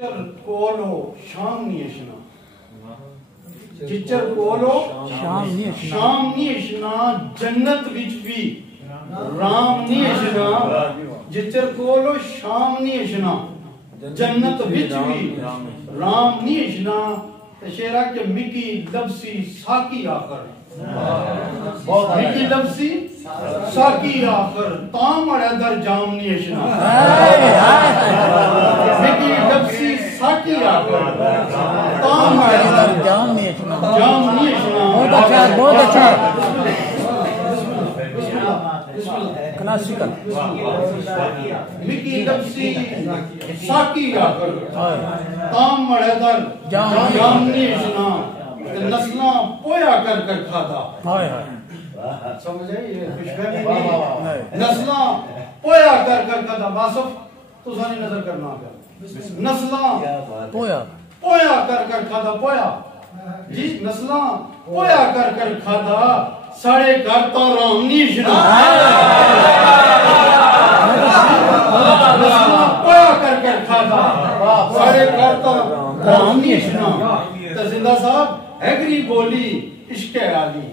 کولو شام نہیں اشنا جچر کولو شام نہیں اشنا جنت وچ بھی رام نہیں اشنا جچر کولو شام نہیں اشنا جنت وچ بھی رام نہیں اشنا شیرہ کے مکی لبسی ساکی آخر مکی لبسی ساکی آخر تام اڑے در جام نہیں اشنا مکی لبسی ساکی آخر تام اڑے در جام نہیں اشنا بہت اچھا بہت اچھا کلاسیکل مکی لبسی ساکی آخر تام اڑے در جام نہیں اشنا نسلہ پویا کر کر کھاتا سمجھ آئی نسلہ پویا کر کر کھاتا باصف تو سانی نظر کرنا آگا نسلہ پویا کر کر کھاتا پویا جی نسلہ پویا کر کر کھاتا ساڑے کرتا رام نیشنا نسلہ پویا کر کر کھاتا ساڑے کرتا رام نیشنا تو زندہ صاحب ایگری بولی عشق عالی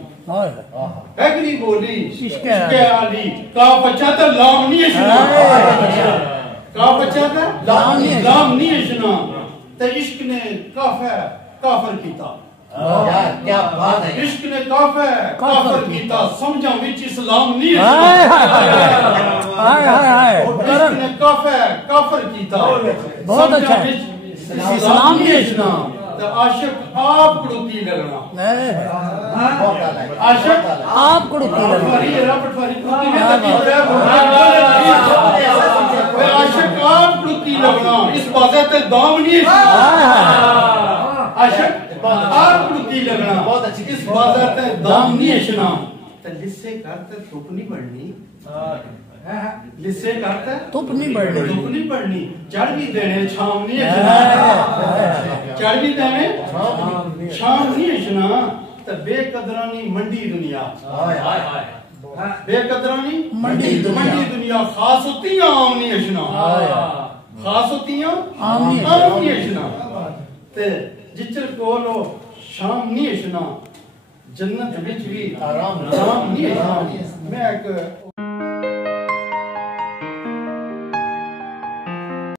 ایگری بولی عشق عالی کا بچہ تھا لام نہیں اشنا کا بچہ تھا لام نہیں اشنا تو عشق نے کافر کیتا کیا بات ہے عشق نے کافر کیتا سمجھا وچ اسلام نہیں اشنا عشق نے کافر کیتا بہت اچھا اسلام نہیں اشنا عاشق آپ کڑو کی لگنا عاشق آپ کڑو کی لگنا عاشق آپ کڑو کی لگنا اس بازے تے دام نہیں عاشق آپ کڑو کی لگنا اس بازے تے دام نہیں اشنا لسے کرتے تھوپ نہیں بڑھنی لسے کرتے تھوپ نہیں بڑھنی چڑھ بھی دینے چھام نہیں اشنا چڑھ بھی دینے چھام نہیں اشنا تو بے قدرانی منڈی دنیا بے قدرانی منڈی دنیا خاص ہوتی ہیں عام نہیں اشنا خاص ہوتی ہیں عام نہیں اشنا جچر کولو شام نہیں اشنا جنت بچ بھی آرام نہیں اشنا میں ایک